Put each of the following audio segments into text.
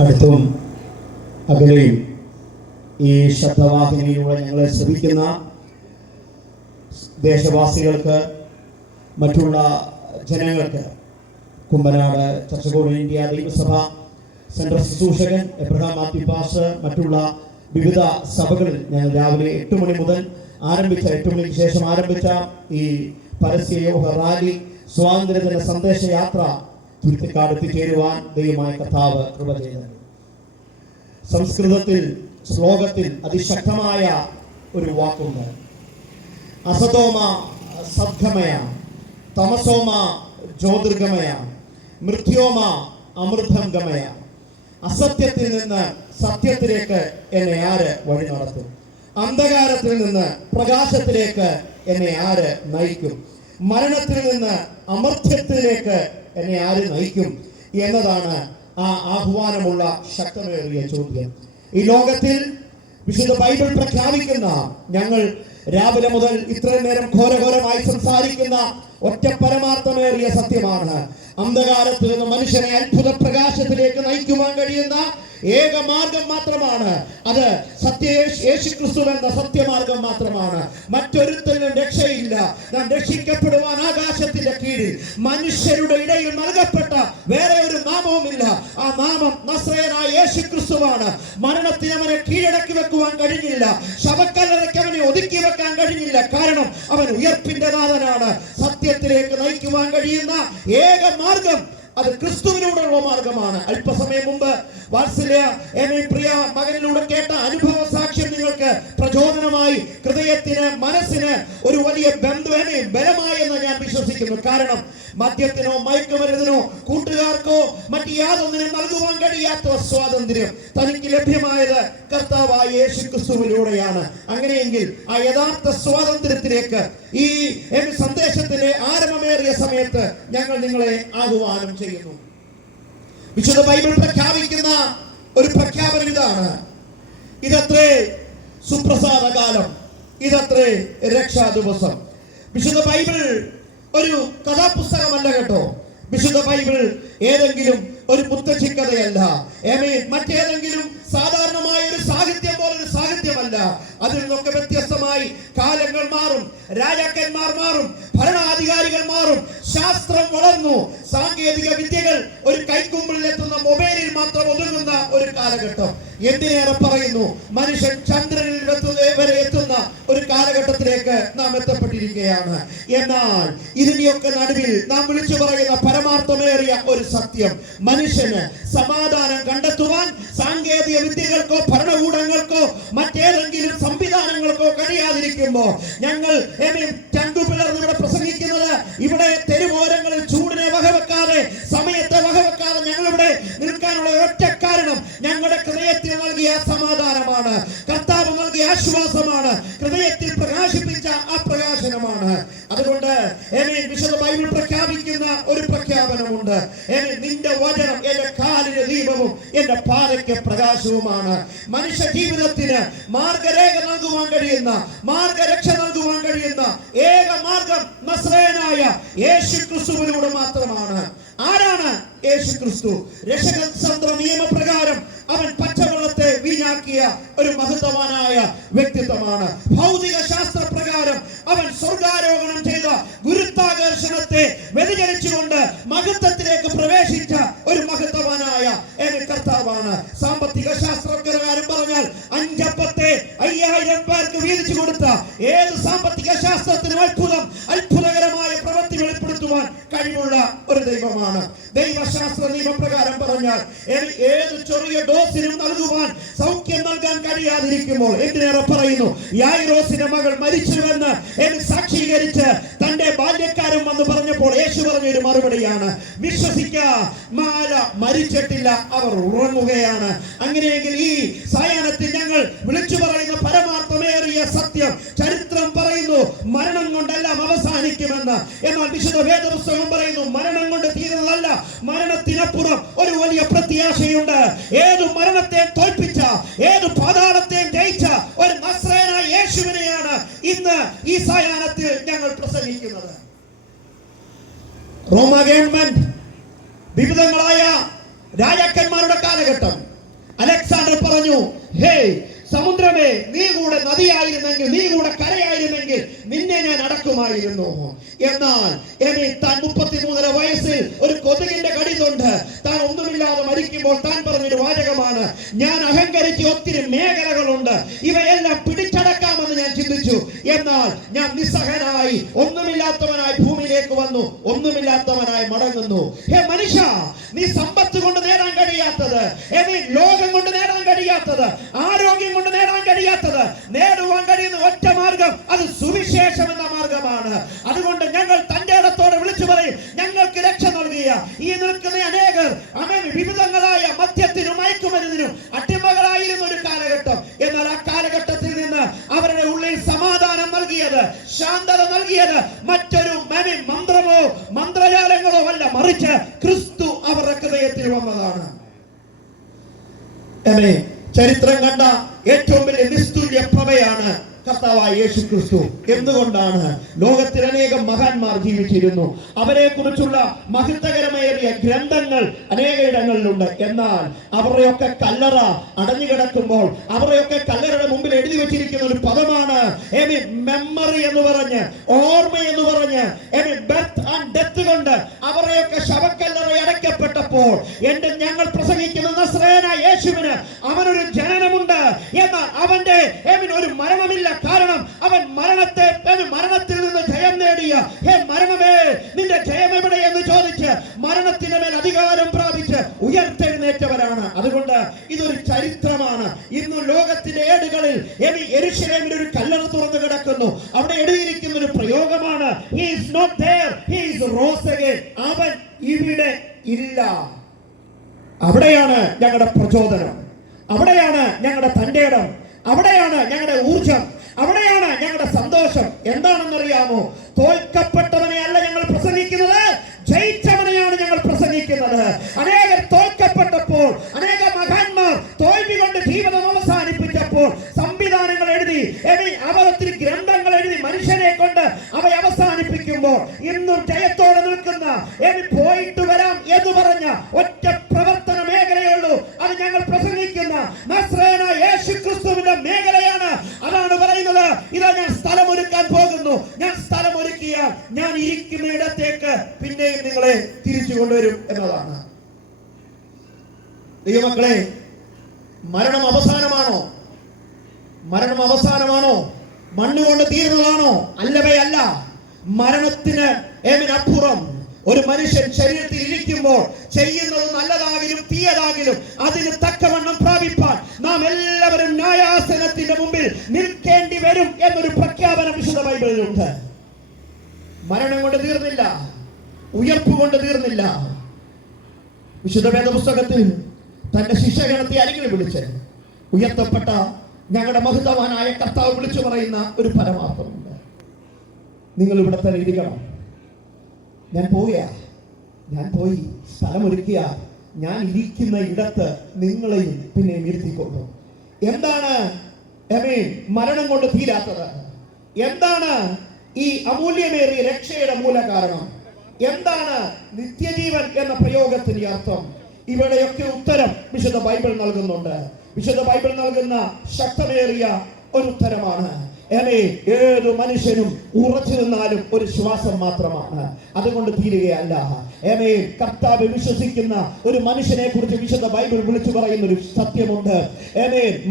അടുത്തും അകലെയും ഈ ശബ്ദവാഹിനിയിലൂടെ ഞങ്ങളെ ശ്രമിക്കുന്ന ദേശവാസികൾക്ക്, മറ്റുള്ള ജനങ്ങൾക്ക് കുമ്പനാട് ചർച്ചകോട് ഇന്ത്യ ദൈവസഭ സെൻട്രൽ ശുശ്രൂഷകൻ എബ്രഹാം മാത്യു പാസ്റ്റർ, മറ്റുള്ള വിവിധ സഭകളിൽ ഞങ്ങൾ രാവിലെ 8 മണി മുതൽ ആരംഭിച്ച 8 മണിക്ക് ശേഷം ആരംഭിച്ച ഈ പരസ്യയോഹ റാലി സ്വാതന്ത്ര്യദിന സന്ദേശയാത്ര തുരുത്തിക്കാട് എത്തിച്ചേരുവാൻ ദൈവമായ കർത്താവ് കൃപ ചെയ്തത്. സംസ്കൃതത്തിൽ ശ്ലോകത്തിൽ അതിശക്തമായ ഒരു വാക്കുണ്ട്. അസതോമ സദ്ഗമയ, തമസോമ ജ്യോതിർഗമയ, മൃത്യോമ അമൃതം ഗമയ. അസത്യത്തിൽ നിന്ന് സത്യത്തിലേക്ക് എന്നെ ആര് വഴി നടത്തും? അന്ധകാരത്തിൽ നിന്ന് പ്രകാശത്തിലേക്ക് എന്നെ ആര് നയിക്കും? മരണത്തിൽ നിന്ന് അമർത്യത്തിലേക്ക് എന്നെ ആര് നയിക്കും എന്നതാണ് ആ ആഹ്വാനമുള്ള ശക്തമേറിയ ചോദ്യം. ഈ ലോകത്തിൽ വിശുദ്ധ ബൈബിൾ പ്രഖ്യാപിക്കുന്ന, ഞങ്ങൾ രാവിലെ മുതൽ ഇത്രയും നേരം ഘോരഘോരമായി സംസാരിക്കുന്ന ഒറ്റ പരമാർത്ഥമേറിയ സത്യമാണ്. അന്ധകാരത്തിൽ നിന്ന് മനുഷ്യനെ അത്ഭുത പ്രകാശത്തിലേക്ക് നയിക്കുവാൻ കഴിയുന്ന ഏക മാർഗം മാത്രമാണ്. അത് യേശുക്രിസ്തു എന്ന സത്യമാർഗം മാത്രമാണ്. മറ്റൊരുത്തനും രക്ഷയില്ല. നാം രക്ഷിക്കപ്പെടുവാൻ ആകാശത്തിന്റെ കീഴിൽ മനുഷ്യരുടെ ഇടയിൽ നൽകപ്പെട്ട വേറെ ഒരു നാമവുമില്ല. ആ നാമം നസ്രയനായ യേശുക്രിസ്തുവാണ്. മരണത്തിന് അവനെ കീഴടക്കി വെക്കുവാൻ കഴിഞ്ഞില്ല. ശവക്കല്ലറയ്ക്ക് അവനെ ഒതുക്കി വെക്കാൻ കഴിഞ്ഞില്ല. കാരണം അവൻ ഉയർപ്പിന്റെ നാഥനാണ്. സത്യത്തിലേക്ക് നയിക്കുവാൻ കഴിയുന്ന ഏക മാർഗം അത് ക്രിസ്തുവിലൂടെയുള്ള മാർഗമാണ്. അല്പസമയം മുമ്പ് വാത്സല്യ പ്രിയ മകനിലൂടെ കേട്ട അനുഭവ സാക്ഷ്യം നിങ്ങൾക്ക് പ്രചോദനമായി, ഹൃദയത്തിന് മനസ്സിന് ഒരു വലിയ ബലമായെന്ന് ഞാൻ വിശ്വസിക്കുന്നു. കാരണം മദ്യത്തിനോ മയക്കുമരുന്നിനോ കൂട്ടുകാർക്കോ മറ്റ് യാതൊന്നിനും നൽകുവാൻ കഴിയാത്ത സ്വാതന്ത്ര്യം തനിക്ക് ലഭ്യമായത് കർത്താവായ യേശുക്രിസ്തുവിലൂടെയാണ്. അങ്ങനെയെങ്കിൽ ആ യഥാർത്ഥ സ്വാതന്ത്ര്യത്തിലേക്ക് ഈ സന്ദേശത്തിന്റെ ആരംഭമേറിയ സമയത്ത് ഞങ്ങൾ നിങ്ങളെ ആഹ്വാനം ചെയ്യുന്നു. വിശുദ്ധ ബൈബിൾ പ്രഖ്യാപിക്കുന്ന ഒരു പ്രഖ്യാപനം ഇതാണ്: ഇതത്രേ സുപ്രസാദ കാലം, ഇതത്രേ രക്ഷാ ദിവസം. വിശുദ്ധ ബൈബിൾ ഒരു കഥാപുസ്തകമല്ല കേട്ടോ. വിശുദ്ധ ബൈബിൾ ഏതെങ്കിലും ഒരു മുത്തച്ഛിക്കഥയല്ല. മറ്റേതെങ്കിലും സാധാരണമായ ഒരു സാഹിത്യം പോലൊരു സാഹിത്യമല്ല. അതിൽ നിന്നൊക്കെ വ്യത്യസ്തമായി കാലങ്ങൾ മാറും, രാജാക്കന്മാർ മാറും, ഭരണാധികാരികൾ മാറും, ശാസ്ത്രം വളർന്നു, സാങ്കേതിക വിദ്യകൾ ഒരു കൈക്കുമ്പിളിൽ എത്തുന്ന മൊബൈലിൽ മാത്രം ഒതുങ്ങുന്ന ഒരു കാലഘട്ടം. എന്തിനേറെ പറയുന്നു, മനുഷ്യൻ ചന്ദ്രനിൽ വരെ എത്തുന്ന ഒരു കാലഘട്ടത്തിലേക്ക് നാം എത്തപ്പെട്ടിരിക്കുകയാണ്. എന്നാൽ ഇതിന്റെയൊക്കെ നടുവിൽ നാം വിളിച്ചു പറയുന്ന പരമാർത്ഥമേറിയ ഒരു സത്യം, മനുഷ്യന് സമാധാനം കണ്ടെത്തുവാൻ സാങ്കേതിക വിദ്യകൾക്കോ ഭരണകൂടങ്ങൾക്കോ മറ്റേതെങ്കിലും സംവിധാനങ്ങൾക്കോ കഴിയാതിരിക്കുമ്പോ ഞങ്ങൾ ചങ്കുപിളർന്നിവിടെ പ്രസംഗിക്കുന്നത്, ഇവിടെ തെരുവോരങ്ങളിൽ ചൂടിനെ വകവെക്കാതെ, സമയത്തെ വകവെക്കാതെ ഞങ്ങളിവിടെ നിൽക്കാനുള്ള ഒറ്റ കാരണം ഞങ്ങളുടെ ഹൃദയത്തിൽ നൽകിയ സമാധാനമാണ്, കർത്താവ് നൽകിയ ആശ്വാസമാണ്, ഹൃദയത്തിൽ പ്രകാശിപ്പിച്ച ആ പ്രകാശനമാണ്. അതുകൊണ്ട് വിശുദ്ധ ബൈബിൾ പ്രഖ്യാപിക്കുന്ന ഒരു പ്രഖ്യാപനമുണ്ട്: നിന്റെ വചനം എന്റെ കാലിന് ദീപവും എന്റെ പാതയ്ക്ക് പ്രകാശവുമാണ്. മനുഷ്യ ജീവിതത്തിന് മാർഗരേഖ നൽകുവാൻ കഴിയുന്ന, മാർഗരക്ഷ നൽകുവാൻ കഴിയുന്ന ഏക മാർഗം നസ്രയനായ യേശുക്രിസ്തുവിലൂടെ മാത്രമാണ്. ആരാണ് യേശുക്രിസ്തു? രക്ഷകതന്ത്ര നിയമപ്രകാരം അവൻ പച്ചവെള്ളത്തെ വീഞ്ഞാക്കിയ ഒരു മഹത്വവാനായ വ്യക്തിത്വമാണ്. ഭൗതിക ശാസ്ത്ര പ്രകാരം അവൻ സ്വർഗാരോഹണം ചെയ്ത ഗുരുത്വാകർഷണത്തെ വ്യതിചലിച്ചുകൊണ്ട് മഹത്വത്തിലേക്ക് പ്രവേശിച്ച ഒരു മഹത്വവാനായ കർത്താവാണ്. സാമ്പത്തിക ശാസ്ത്രപ്രകാരം പറഞ്ഞാൽ 5 അപ്പത്തെ 5000 പേർക്ക് വീതിച്ചു കൊടുത്ത ഏത് സാമ്പത്തിക ശാസ്ത്രത്തിനും അത്ഭുതകരമായ പ്രവൃത്തി വെളിപ്പെടുത്തുവാൻ കഴിവുള്ള ഒരു ദൈവമാണ്. ദൈവശാസ്ത്ര നിയമപ്രകാരം പറഞ്ഞാൽ ഏത് ചെറിയ ഡോസിനും നൽകുവാൻ, സൗഖ്യം നൽകാൻ കഴിയാതിരിക്കുമ്പോൾ എന്തിനേറെ പറയുന്നു, യായിറോസിന്റെ മകൾ മരിച്ചുവെന്ന് സാക്ഷീകരിച്ച് തന്റെ ബാല്യക്കാരൻ വന്ന് പറഞ്ഞപ്പോൾ യേശു പറഞ്ഞൊരു മറുപടിയാണ്: വിശ്വസിക്കുക, മാല മരിച്ചിട്ടില്ല, അവർ ഉറങ്ങുകയാണ്. അങ്ങനെയെങ്കിൽ ഈ സായാഹ്നത്തിൽ ഞങ്ങൾ വിളിച്ചു പറയുന്ന പരമാർത്ഥമേറിയ സത്യം, ചരിത്രം പറയുന്നു മരണം കൊണ്ടെല്ലാം അവസാനിക്കുമെന്ന്. എന്നാൽ വിശുദ്ധ വേദപുസ്തകം പറയുന്നു മരണം കൊണ്ട് തീരുന്നതല്ല, മരണത്തിനപ്പുറം ഒരു വലിയ പ്രത്യാശയുണ്ട്. ഏതു മരണത്തെ തോൽപ്പിച്ച, ഏതു പാതാളത്തെയും ജയിച്ച ഒരു നസ്രയനായ യേശുവിനെയാണ് ഇന്ന് ഈ സായാഹ്നത്തിൽ ഞങ്ങൾ പ്രസംഗിക്കുന്നത്. റോമ ഗവൺമെന്റ് വിവിധങ്ങളായ രാജാക്കന്മാരുടെ കാലഘട്ടം കാലഘട്ടം. അലക്സാണ്ടർ പറഞ്ഞു, ഹേ സമുദ്രമേ, നീ കൂടെ നദിയായിരുന്നെങ്കിൽ, നീ കൂടെ കരയായിരുന്നെങ്കിൽ നിന്നെ ഞാൻ അടക്കുമായിരുന്നു. എന്നാൽ താൻ 33 വയസ്സിൽ ഒരു കൊതുകിന്റെ കടി കൊണ്ട് താൻ ഒന്നുമില്ലാതെ മരിക്കുമ്പോൾ താൻ പറഞ്ഞൊരു വാചകമാണ്, ഞാൻ അഹങ്കരിച്ച് ഒത്തിരി മേഖലകളുണ്ട്, ഇവയെല്ലാം പിടിച്ചടക്കാമെന്ന് ഞാൻ ചിന്തിച്ചു. എന്നാൽ ഞാൻ നിസ്സഹനായി ഒന്നുമില്ലാത്തവനായി ഭൂമിയിലേക്ക് വന്നു, ഒന്നുമില്ലാത്തവനായി മടങ്ങുന്നു. ഹേ മനുഷ്യ, നീ സമ്പത്ത് കൊണ്ട് നേടാൻ കഴിയാത്തത്, നീ ലോകം കൊണ്ട് നേടാൻ കഴിയാത്തത്, ആരോഗ്യം കൊണ്ട് നേടാൻ കഴിയാത്തത്, നേടുവാൻ കഴിയുന്ന ഒറ്റ മാർഗം, അത് സുവിശേഷം എന്ന മാർഗമാണ്. അതുകൊണ്ട് ഞങ്ങൾ തന്റെ ഇടത്തോടെ വിളിച്ചു പറയും, ഞങ്ങൾക്ക് രക്ഷ നൽകിയ ഈ നിൽക്കുന്ന അനേകർ വിവിധങ്ങളായ മദ്യത്തിനും മയക്കുമരുന്നിനും അടിമകളായിരുന്ന ഒരു കാലഘട്ടം. എന്നാൽ ആ കാലഘട്ടത്തിൽ നിന്ന് അവരുടെ ഉള്ളിൽ സമാധാനം നൽകിയത്, ശാന്തത നൽകിയത് മറ്റൊരു മന്ത്രമോ മന്ത്രജാലങ്ങളോ അല്ല, മറിച്ച് ക്രിസ്തു അവരുടെ ഹൃദയത്തിൽ വന്നതാണ്. ചരിത്രം കണ്ട ഏറ്റവും വലിയ നിസ്തുല്യ പ്രഭയാണ് കർത്താവായ യേശു ക്രിസ്തു. എന്തുകൊണ്ടാണ്? ലോകത്തിൽ അനേകം മഹാന്മാർ ജീവിച്ചിരുന്നു, അവരെ കുറിച്ചുള്ള മഹത്വകരമേറിയ ഗ്രന്ഥങ്ങൾ അനേക ഇടങ്ങളിലുണ്ട്. എന്നാൽ അവരുടെയൊക്കെ കല്ലറ അടഞ്ഞു കിടക്കുമ്പോൾ അവരുടെയൊക്കെ കല്ലറയുടെ മുമ്പിൽ എഴുതി വെച്ചിരിക്കുന്ന ഒരു പദമാണ് മെമ്മറി എന്ന് പറഞ്ഞ്, ഓർമ്മ എന്ന് പറഞ്ഞ്, ബർത്ത് ആൻഡ് ഡെത്ത് കൊണ്ട് അവരുടെയൊക്കെ ശവക്കല്ലറ അടയ്ക്കപ്പെട്ടപ്പോൾ ഞങ്ങൾ പ്രസംഗിക്കുന്ന നസ്രയനായ യേശുവിന് അവനൊരു ജനനമുണ്ട്, എന്നാൽ അവന്റെ ഒരു മരണമില്ല. കാരണം അവൻ മരണത്തിൽ നിന്ന് ജയം നേടിയ, ഹേ മരണമേ നിന്റെ ജയം എവിടെ എന്ന് ചോദിച്ച് മരണത്തിന്റെ മേൽ അധികാരം പ്രാപിച്ച് ഉയർത്തെഴുന്നേറ്റവരാണ്. അതുകൊണ്ട് ഇതൊരു ചരിത്രമാണ്. ഇന്ന് ലോകത്തിന്റെ ഏടുകളിൽ യെരൂശലേമിൽ ഒരു കല്ലറ തുറന്നു കിടക്കുന്നു. അവിടെ എഴുതിയിരിക്കുന്ന ഒരു പ്രയോഗമാണ്, he is not there, he is rose again. അവൻ ഇവിടെ ഇല്ല. അവിടെയാണ് ഞങ്ങളുടെ പ്രചോദനം, അവിടെയാണ് ഞങ്ങളുടെ തന്റെ ഇടം, അവിടെയാണ് ഞങ്ങളുടെ ഊർജം, അവിടെയാണ് ഞങ്ങളുടെ സന്തോഷം. എന്താണെന്നറിയാമോ? തോൽക്കപ്പെട്ടവനെ അല്ല ഞങ്ങൾ പ്രസംഗിക്കുന്നത്, ജയിച്ചവനെയാണ് ഞങ്ങൾ പ്രസംഗിക്കുന്നത്. അനേകർ തോൽക്കപ്പെട്ടപ്പോൾ, അനേക മഹാന്മാർ തോൽവി കൊണ്ട് ജീവിതം അവസാനിപ്പിച്ചപ്പോൾ സംവിധാനങ്ങൾ എഴുതി, അവർ ഒത്തിരി ഗ്രന്ഥങ്ങൾ എഴുതി മനുഷ്യനെ കൊണ്ട് അവ അവസാനിപ്പിക്കുമ്പോൾ ഇന്നും ജയത്തോടെ നിൽക്കുന്ന, പോയിട്ട് വരാം എന്ന് പറഞ്ഞ ഒറ്റ പ്രവർത്തന മേഖലയുള്ളൂ. അത് ഞങ്ങൾ പ്രസംഗിക്കുന്ന നസ്രയനായ യേശു ക്രിസ്തുവിന്റെ മേഖലയാണ്. അതാണ് പറയുന്നത്, ഇതാ ഞാൻ സ്ഥലമൊരുക്കാൻ പോകുന്നു, ഞാൻ സ്ഥലമൊരുക്കിയാൽ ഞാൻ ഇരിക്കുന്ന ഇടത്തേക്ക് പിന്നെയും നിങ്ങളെ തിരിച്ചു കൊണ്ടുവരും എന്നതാണ്. ദൈവമക്കളെ, മരണം അവസാനമാണോ? മരണം അവസാനമാണോ? മണ്ണുകൊണ്ട് തീരുന്നതാണോ? അല്ലവേ അല്ല. മരണത്തിന് അപ്പുറം ഒരു മനുഷ്യൻ ശരീരത്തിൽ ഇരിക്കുമ്പോൾ ചെയ്യുന്നത് നല്ലതാകിലും തീയതാകിലും അതിന് തക്കവണ്ണം പ്രാപിപ്പാൻ നാം എല്ലാവരും ന്യായാസനത്തിന്റെ മുമ്പിൽ നിൽക്കേണ്ടി വരും എന്നൊരു പ്രഖ്യാപനം വിശുദ്ധ ബൈബിളിലുണ്ട്. മരണം കൊണ്ട് തീർന്നില്ല, ഉയർപ്പ് കൊണ്ട് തീർന്നില്ല. വിശുദ്ധ വേദപുസ്തകത്തിൽ തന്റെ ശിഷ്യഗണത്തെ അരികിൽ വിളിച്ച് ഉയർത്തപ്പെട്ട ഞങ്ങളുടെ മഹത്വവാനായ കർത്താവ് വിളിച്ചു പറയുന്ന ഒരു പരമാർത്ഥമുണ്ട്. നിങ്ങൾ ഇവിടെ തന്നെ ഇരിക്കണം, ഞാൻ പോയി സ്ഥലമൊരുക്കിയ ഞാൻ ഇരിക്കുന്ന ഇടത്ത് നിങ്ങളെയും പിന്നെ ഇരുത്തിക്കൊള്ളും. എന്താണ് മരണം കൊണ്ട് തീരാത്തത്? എന്താണ് ഈ അമൂല്യമേറിയ രക്ഷയുടെ മൂല കാരണം? എന്താണ് നിത്യജീവൻ എന്ന പ്രയോഗത്തിന്റെ അർത്ഥം? ഇവിടെയൊക്കെ ഉത്തരം വിശുദ്ധ ബൈബിൾ നൽകുന്നുണ്ട്. വിശുദ്ധ ബൈബിൾ നൽകുന്ന ശക്തമേറിയ ഒരു ഉത്തരമാണ്. ഏത് മനുഷ്യനും ഉറച്ചു നിന്നാലും ഒരു ശ്വാസം മാത്രമാണ്, അതുകൊണ്ട് തീരുകയല്ല. കർത്താവ് വിശ്വസിക്കുന്ന ഒരു മനുഷ്യനെ കുറിച്ച് വിശുദ്ധ ബൈബിൾ വിളിച്ചു പറയുന്ന ഒരു സത്യമുണ്ട്.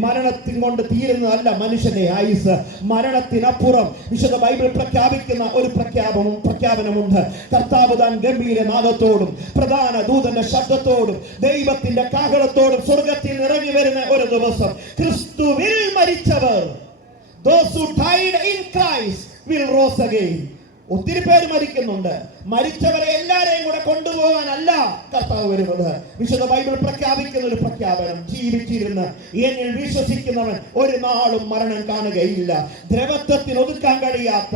മരണത്തിൻ കൊണ്ട് തീരുന്നതല്ല മനുഷ്യന്റെ ആയുസ്, മരണത്തിനപ്പുറം വിശുദ്ധ ബൈബിൾ പ്രഖ്യാപിക്കുന്ന ഒരു പ്രഖ്യാപനമുണ്ട്. കർത്താവ് താൻ ഗംഭീര നാദത്തോടും പ്രധാന ദൂതന്റെ ശബ്ദത്തോടും ദൈവത്തിന്റെ കാഹളത്തോടും സ്വർഗത്തിൽ ഇറങ്ങി വരുന്ന ഒരു ദിവസം ക്രിസ്തുവിൽ മരിച്ചവർ, those who died in Christ will rise again. ഒത്തിരി പേര് മരിക്കുന്നുണ്ട്. മരിച്ചവരെ എല്ലാരെയും കൂടെ കൊണ്ടുപോകാനല്ല കർത്താവ് വരുന്നത്. വിശുദ്ധ ബൈബിൾ പ്രഖ്യാപിക്കുന്ന ഒരു പ്രഖ്യാപനം, ജീവിച്ചിരുന്ന് എന്നിൽ വിശ്വസിക്കുന്നവൻ ഒരു നാളും മരണം കാണുകയില്ല. ദ്രവത്വത്തിന് ഒതുക്കാൻ കഴിയാത്ത,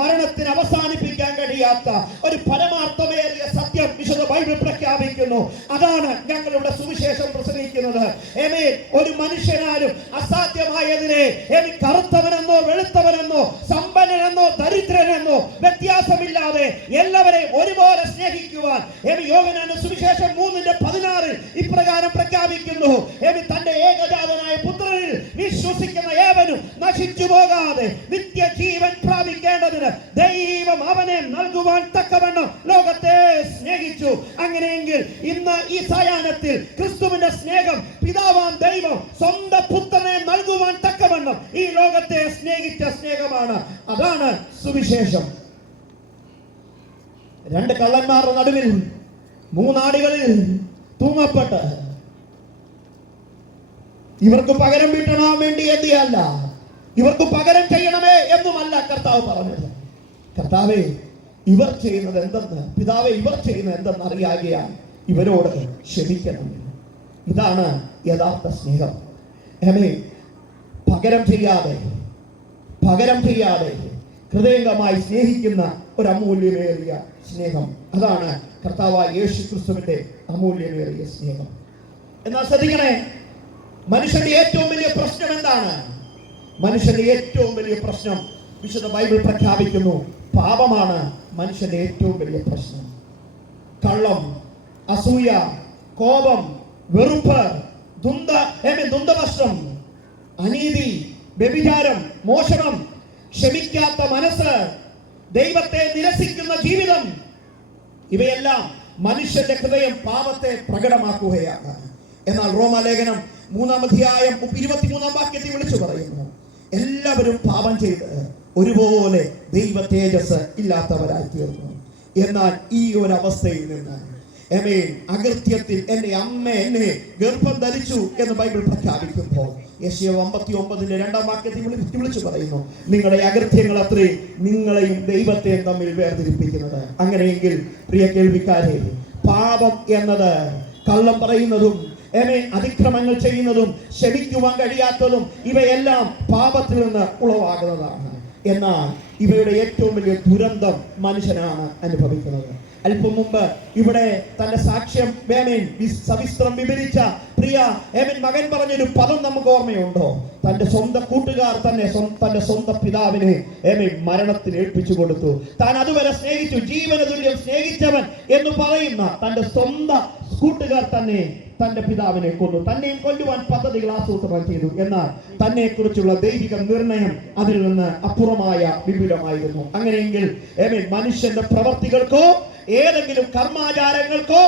മരണത്തിന് അവസാനിപ്പിക്കാൻ കഴിയാത്ത ഒരു പരമാർത്ഥമേറിയ സത്യം വിശുദ്ധ ബൈബിൾ പ്രഖ്യാപിക്കുന്നു. അതാണ് ഞങ്ങളുടെ സുവിശേഷം പ്രസംഗിക്കുന്നത്. ഒരു മനുഷ്യനാലും അസാധ്യമായതിനെ കറുത്തവനെന്നോ വെളുത്തവനെന്നോ സമ്പന്നനെന്നോ ദരിദ്രനെന്നോ വ്യത്യാസമില്ലാതെ എല്ലാവരെയും ഒരുപോലെ സ്നേഹിക്കുവാൻ യോഹന്നാന്റെ സുവിശേഷം 3:16 ഇപ്രകാരം പ്രഖ്യാപിക്കുന്നു, തന്റെ ഏകജാതനായ പുത്രനിൽ വിശ്വസിക്കുന്ന ഏവനും നശിച്ചു പോകാതെ നിത്യജീവൻ പ്രാപിക്കേണ്ടതിന് ദൈവം അവനെ നൽകുവാൻ തക്കവണ്ണം ലോകത്തെ സ്നേഹിച്ചു. അങ്ങനെയെങ്കിൽ ഇന്ന് ഈ സായാഹ്നത്തിൽ ക്രിസ്തുവിന്റെ സ്നേഹം, പിതാവാം ദൈവം സ്വന്തം പുത്രനെ നൽകുവാൻ തക്കവണ്ണം ഈ ലോകത്തെ സ്നേഹിച്ച സ്നേഹമാണ്. അതാണ് സുവിശേഷം. രണ്ട് കള്ളന്മാരുടെ നടുവിൽ മൂന്നാടികളിൽ തൂങ്ങപ്പെട്ട് ഇവർക്ക് പകരം വീട്ടണം വേണ്ടി എന്തിയല്ല, ഇവർക്ക് പകരം ചെയ്യണമേ എന്നുമല്ല കർത്താവ് പറഞ്ഞത്. കർത്താവേ, ഇവർ ചെയ്യുന്നത് എന്തെന്ന്, പിതാവേ ഇവർ ചെയ്യുന്നത് എന്തെന്ന് അറിയാകയാൽ ഇവരോട് ക്ഷമിക്കണം. ഇതാണ് യഥാർത്ഥ സ്നേഹം. പകരം ചെയ്യാതെ ഹൃദയംഗമായി സ്നേഹിക്കുന്ന ഒരു അമൂല്യമേറിയ സ്നേഹം. അതാണ് കർത്താവായ യേശു ക്രിസ്തുവിന്റെ അമൂല്യമേറിയ സ്നേഹം. എന്നാൽ ശ്രദ്ധിക്കണേ, മനുഷ്യന്റെ ഏറ്റവും വലിയ പ്രശ്നം എന്താണ്? മനുഷ്യന്റെ ഏറ്റവും വലിയ പ്രശ്നം വിശുദ്ധ ബൈബിൾ പ്രഖ്യാപിക്കുന്നു, പാപമാണ് മനുഷ്യന്റെ ഏറ്റവും വലിയ പ്രശ്നം. കള്ളം, അസൂയ, കോപം, വെറുപ്പ്, ദ്വന്ദ്വവശം, അനീതി, വ്യഭിചാരം, മോഷണം, ക്ഷമിക്കാത്ത മനസ്സ്, ദൈവത്തെ നിരസിക്കുന്ന ജീവിതം, ഇവയെല്ലാം മനുഷ്യന്റെ ഹൃദയം പാപത്തെ പ്രകടമാക്കുകയാണ്. എന്നാൽ റോമാലേഖനം 3-ാം അധ്യായം 23-ാം വാക്യത്തിൽ വിളിച്ചു പറയുന്നു, എല്ലാവരും പാപം ചെയ്ത് ഒരുപോലെ ദൈവ തേജസ് ഇല്ലാത്തവരായി തീർന്നു. എന്നാൽ ഈ ഒരു അവസ്ഥയിൽ നിന്ന് അകൃത്യത്തിൽ എന്റെ അമ്മ എന്നെ ഗർഭം ധരിച്ചു എന്ന് ബൈബിൾ പ്രഖ്യാപിക്കുമ്പോൾ യെശയ്യാ 59-ന്റെ 2-ാം വാക്യത്തിൽ വിളിച്ചു പറയുന്നു, നിങ്ങളുടെ അകൃത്യങ്ങൾ അത്രേ നിങ്ങളെയും ദൈവത്തെയും തമ്മിൽ വേർതിരിപ്പിക്കുന്നത്. അങ്ങനെയെങ്കിൽ പ്രിയ കേൾവിക്കാരെ, പാപം എന്നത് കള്ളം പറയുന്നതും അതിക്രമങ്ങൾ ചെയ്യുന്നതും ക്ഷമിക്കുവാൻ കഴിയാത്തതും ഇവയെല്ലാം പാപത്തിൽ നിന്ന് ഉളവാകുന്നതാണ്. എന്നാൽ ഇവയുടെ ഏറ്റവും വലിയ ദുരന്തം മനുഷ്യനാണ് അനുഭവിക്കുന്നത്. അല്പം മുമ്പ് ഇവിടെ തന്റെ സാക്ഷ്യം സവിസ്തരം വിവരിച്ച പ്രിയ മകൻ പറഞ്ഞൊരു പദം നമുക്ക് ഓർമ്മയുണ്ടോ? തന്റെ സ്വന്തം കൂട്ടുകാർ തന്നെ തന്റെ സ്വന്തം പിതാവിനെ മരണത്തിന് ഏൽപ്പിച്ചു കൊടുത്തു. താൻ അതുവരെ സ്നേഹിച്ചു, ജീവന തുല്യം സ്നേഹിച്ചവൻ എന്ന് പറയുന്ന തന്റെ സ്വന്തം കൂട്ടുകാർ തന്നെ തന്റെ പിതാവിനെ കൊന്നു. തന്നെയും കൊല്ലുവാൻ പദ്ധതികൾ ആസൂത്രണം ചെയ്തു. എന്നാൽ തന്നെ കുറിച്ചുള്ള ദൈവിക നിർണയം അതിൽ നിന്ന് അപ്പുറമായ വിപുലമായിരുന്നു. അങ്ങനെയെങ്കിൽ മനുഷ്യന്റെ പ്രവർത്തികൾക്കോ ഏതെങ്കിലും കർമാചാരങ്ങൾക്കോ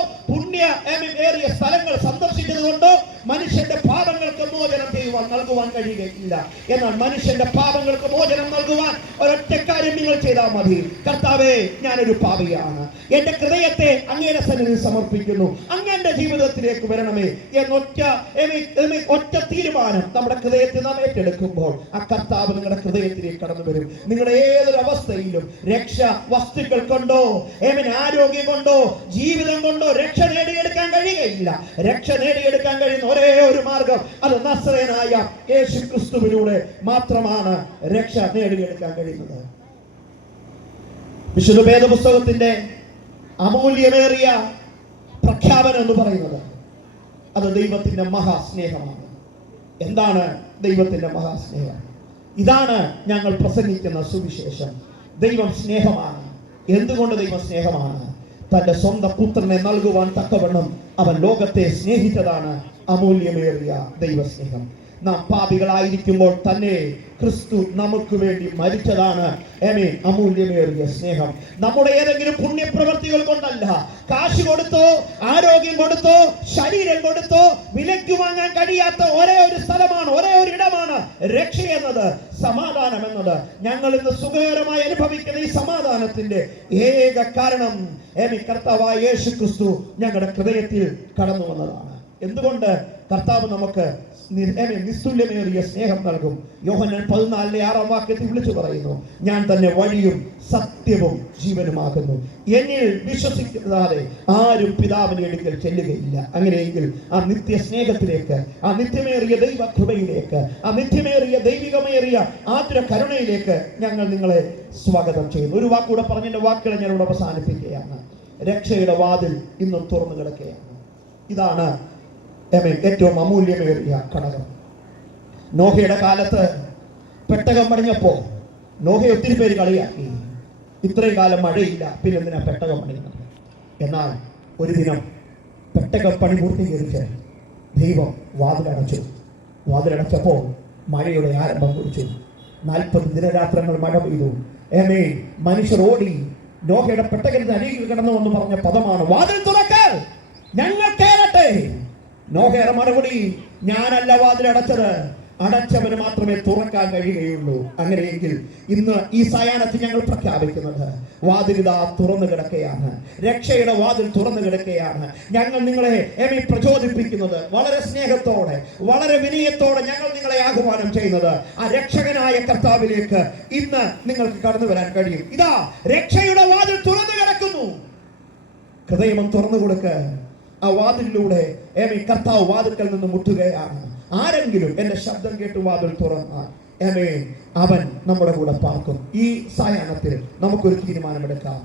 ഏറിയ സ്ഥലങ്ങൾ സന്ദർശിച്ചത് കൊണ്ടോ മനുഷ്യന്റെ പാപങ്ങൾക്ക് മോചനം നൽകുവാൻ കഴിയുകയില്ല. എന്നാൽ മനുഷ്യന്റെ പാപങ്ങൾക്ക് മോചനം നൽകുവാൻ ഒരൊറ്റ കാര്യം നിങ്ങൾ ചെയ്താൽ മതി. കർത്താവേ, ഞാനൊരു പാപിയാണ്, എന്റെ ഹൃദയത്തെ അങ്ങയുടെ സന്നിധിയിൽ സമർപ്പിക്കുന്നു, അങ്ങയുടെ ജീവിതത്തിലേക്ക് വരണമേ ഒറ്റ തീരുമാനം നമ്മുടെ ഹൃദയത്തിൽ നാം ഏറ്റെടുക്കുമ്പോൾ ആ കർത്താവ് നിങ്ങളുടെ ഹൃദയത്തിലേക്ക് കടന്നു വരും. നിങ്ങളുടെ ഏതൊരു അവസ്ഥയിലും രക്ഷ വസ്തുക്കൾ കൊണ്ടോ ആരോഗ്യം കൊണ്ടോ ജീവിതം കൊണ്ടോ രക്ഷ നേടിയെടുക്കാൻ കഴിയുകയില്ല. രക്ഷ നേടിയെടുക്കാൻ കഴിയുന്ന ഒരേ ഒരു മാർഗം, അത് നസറേനായ യേശു ക്രിസ്തുവിലൂടെ മാത്രമാണ് രക്ഷ നേടിയെടുക്കാൻ കഴിയുന്നത്. വിശുദ്ധ വേദപുസ്തകത്തിന്റെ അമൂല്യമേറിയ പ്രഖ്യാപനം എന്ന് പറയുന്നത് അത് ദൈവത്തിന്റെ മഹാസ്നേഹമാണ്. എന്താണ് ദൈവത്തിന്റെ മഹാസ്നേഹം? ഇതാണ് ഞങ്ങൾ പ്രസംഗിക്കുന്ന സുവിശേഷം. ദൈവം സ്നേഹമാണ്. എന്തുകൊണ്ട് ദൈവം സ്നേഹമാണ്? തന്റെ സ്വന്തം പുത്രനെ നൽകുവാൻ തക്കവണ്ണം അവൻ ലോകത്തെ സ്നേഹിച്ചതാണ് അമൂല്യമേറിയ ദൈവസ്നേഹം. നാം പാപികളായിരിക്കുമ്പോൾ തന്നെ ക്രിസ്തു നമുക്ക് വേണ്ടി മരിച്ചതാണ് അമൂല്യമേറിയ സ്നേഹം. നമ്മുടെ ഏതെങ്കിലും പുണ്യപ്രവൃത്തികൾ കൊണ്ടല്ല, കാശ് കൊടുത്തോ ആരോഗ്യം കൊടുത്തോ ശരീരം കൊടുത്തോ വിലയ്ക്ക് വാങ്ങാൻ കഴിയാത്ത ഒരേ ഒരു സ്ഥലമാണ്, ഒരേ ഒരു ഇടമാണ് രക്ഷ എന്നത്, സമാധാനം എന്നത്. ഞങ്ങൾ ഇന്ന് സുഖകരമായി അനുഭവിക്കുന്ന ഈ സമാധാനത്തിന്റെ ഏക കാരണം കർത്താവായ യേശു ക്രിസ്തു ഞങ്ങളുടെ ഹൃദയത്തിൽ കടന്നു വന്നതാണ്. എന്തുകൊണ്ട്? കർത്താവ് നമുക്ക് നിസ്തുല്യമേറിയ സ്നേഹം നൽകും. യോഹന്നാൻ 14-6 വാക്യത്തിൽ വിളിച്ചു പറയുന്നു, ഞാൻ തന്നെ വഴിയും സത്യവും ജീവനുമാകുന്നു, എന്നിൽ വിശ്വസിക്കാതെ ആരും പിതാവിന്റെ അടുക്കൽ ചെല്ലുകയില്ല. അങ്ങനെയെങ്കിൽ ആ നിത്യ സ്നേഹത്തിലേക്ക്, ആ നിത്യമേറിയ ദൈവ കൃപയിലേക്ക്, ആ നിത്യമേറിയ ദൈവികമേറിയ ആതുര കരുണയിലേക്ക് ഞങ്ങൾ നിങ്ങളെ സ്വാഗതം ചെയ്യുന്നു. ഒരു വാക്കൂടെ പറഞ്ഞതിന്റെ വാക്കുകളെ ഞാൻ ഇവിടെ അവസാനിപ്പിക്കുകയാണ്. രക്ഷയുടെ വാതിൽ ഇന്നും തുറന്നു കിടക്കുകയാണ്. ഇതാണ് ഏറ്റവും അമൂല്യമേറിയ ഘടകം. നോഹയുടെ കാലത്ത് പെട്ടകം പണിഞ്ഞപ്പോ നോഹയെ ഒത്തിരി പേര് കളിയാക്കി, ഇത്രയും കാലം മഴയില്ല, പിന്നെ എന്തിനാ പെട്ടകം പണിയുന്നത്? എന്നാൽ ഒരു ദിനം പെട്ടകം പണി പൂർത്തീകരിച്ച് ദൈവം വാതിലടച്ചപ്പോൾ മഴയുടെ ആരംഭം കുറിച്ചു. 40 ദിനരാത്രങ്ങൾ മഴ പെയ്തു. ആമേൻ. മനുഷ്യർ ഓടി. നോഹയുടെ പെട്ടകത്തിന് അരികിൽ കിടന്നു എന്ന് പറഞ്ഞ പദമാണ്, വാതിൽ തുറക്ക്, ഞങ്ങൾ കയറട്ടെ. നോഹയുടെ മറുപടി, ഞാനല്ല വാതിലടച്ചത്, അടച്ചവന് മാത്രമേ തുറക്കാൻ കഴിയുകയുള്ളൂ. അങ്ങനെയെങ്കിൽ ഇന്ന് ഈ സായാഹ്നത്തിൽ ഞങ്ങൾ പ്രഖ്യാപിക്കുന്നത്, വാതിലിതാ തുറന്നു കിടക്കുകയാണ്. രക്ഷയുടെ വാതിൽ തുറന്നു കിടക്കുകയാണ്. ഞങ്ങൾ നിങ്ങളെ പ്രചോദിപ്പിക്കുന്നത് വളരെ സ്നേഹത്തോടെ, വളരെ വിനയത്തോടെ ഞങ്ങൾ നിങ്ങളെ ആഹ്വാനം ചെയ്യുന്നത്, ആ രക്ഷകനായ കർത്താവിലേക്ക് ഇന്ന് നിങ്ങൾക്ക് കടന്നു വരാൻ കഴിയും. ഇതാ രക്ഷയുടെ വാതിൽ തുറന്നു കിടക്കുന്നു. ഹൃദയം തുറന്നു കൊടുക്ക്. ആ വാതിലിലൂടെ കർത്താവ് വാതിൽക്കൽ നിന്ന് മുട്ടുകയാണ്. ആരെങ്കിലും എന്റെ ശബ്ദം കേട്ട് വാതിൽ തുറന്നാൽ അവൻ നമ്മുടെ കൂടെ പാർക്കും. ഈ സായാഹ്നത്തിൽ നമുക്കൊരു തീരുമാനമെടുക്കാം.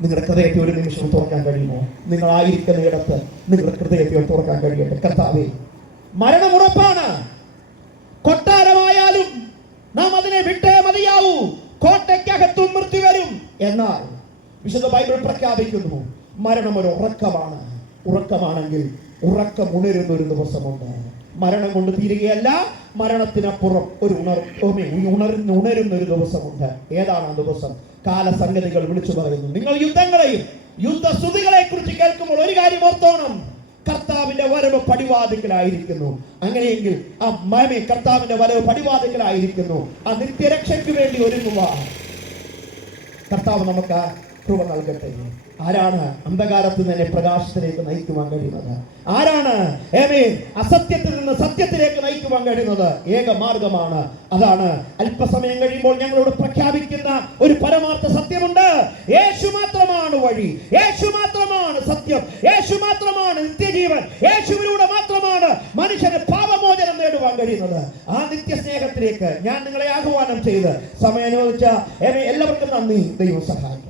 നിങ്ങളുടെ ഹൃദയത്തെ ഒരു നിമിഷം തുറക്കാൻ കഴിയുമോ? നിങ്ങളായിരിക്കുന്ന ഇടത്ത് നിങ്ങളുടെ ഹൃദയത്തെ തുറക്കാൻ കഴിയട്ടെ. കർത്താവേ, മരണമുറപ്പാണ്. കൊട്ടാരമായാലും നാം അതിനെ വിട്ടേ മതിയാവൂ. കോട്ടയ്ക്കകത്തും മൃത്യു വരും. എന്നാൽ വിശുദ്ധ ബൈബിൾ പ്രഖ്യാപിക്കുന്നു, മരണം ഒരു ഉറക്കമാണെങ്കിൽ ഉറക്കം ഉണരുന്ന ഒരു ദിവസമുണ്ട്. മരണം കൊണ്ട് തീരുകയല്ല, മരണത്തിനപ്പുറം ഒരു ഉണരുന്ന ഒരു ദിവസമുണ്ട്. ഏതാണ് ആ ദിവസം? കാലസംഗതികൾ വിളിച്ചു പറയുന്നു. നിങ്ങൾ യുദ്ധങ്ങളെയും യുദ്ധസ്തുതികളെ കുറിച്ച് കേൾക്കുമ്പോൾ ഒരു കാര്യം ഓർത്തോണം, കർത്താവിന്റെ വരവ് പടിവാതിക്കലായിരിക്കുന്നു. അങ്ങനെയെങ്കിൽ ആ കർത്താവിന്റെ വരവ് പടിവാതിക്കലായിരിക്കുന്നു. ആ നിത്യരക്ഷയ്ക്ക് വേണ്ടി ഒരുങ്ങുക. കർത്താവ് നമുക്ക് കൃപ നൽകട്ടെ. ആരാണ് അന്ധകാരത്തിൽ നിന്ന് പ്രകാശത്തിലേക്ക് നയിക്കുവാൻ കഴിയുന്നത്? ആരാണ് അസത്യത്തിൽ നിന്ന് സത്യത്തിലേക്ക് നയിക്കുവാൻ കഴിയുന്നത്? ഏക മാർഗമാണ്. അതാണ് അല്പസമയം കഴിയുമ്പോൾ ഞങ്ങളോട് പ്രഖ്യാപിക്കുന്ന ഒരു പരമാർത്ഥ സത്യമുണ്ട്. യേശു മാത്രമാണ് വഴി, യേശു മാത്രമാണ് സത്യം, യേശു മാത്രമാണ് നിത്യജീവൻ, യേശുവിലൂടെ മാത്രമാണ് മനുഷ്യന് പാപമോചനം നേടുവാൻ കഴിയുന്നത്. ആ നിത്യസ്നേഹത്തിലേക്ക് ഞാൻ നിങ്ങളെ ആഹ്വാനം ചെയ്ത് സമയം അനുവദിച്ച എല്ലാവർക്കും നന്ദി. ദൈവം സഹായിക്കും.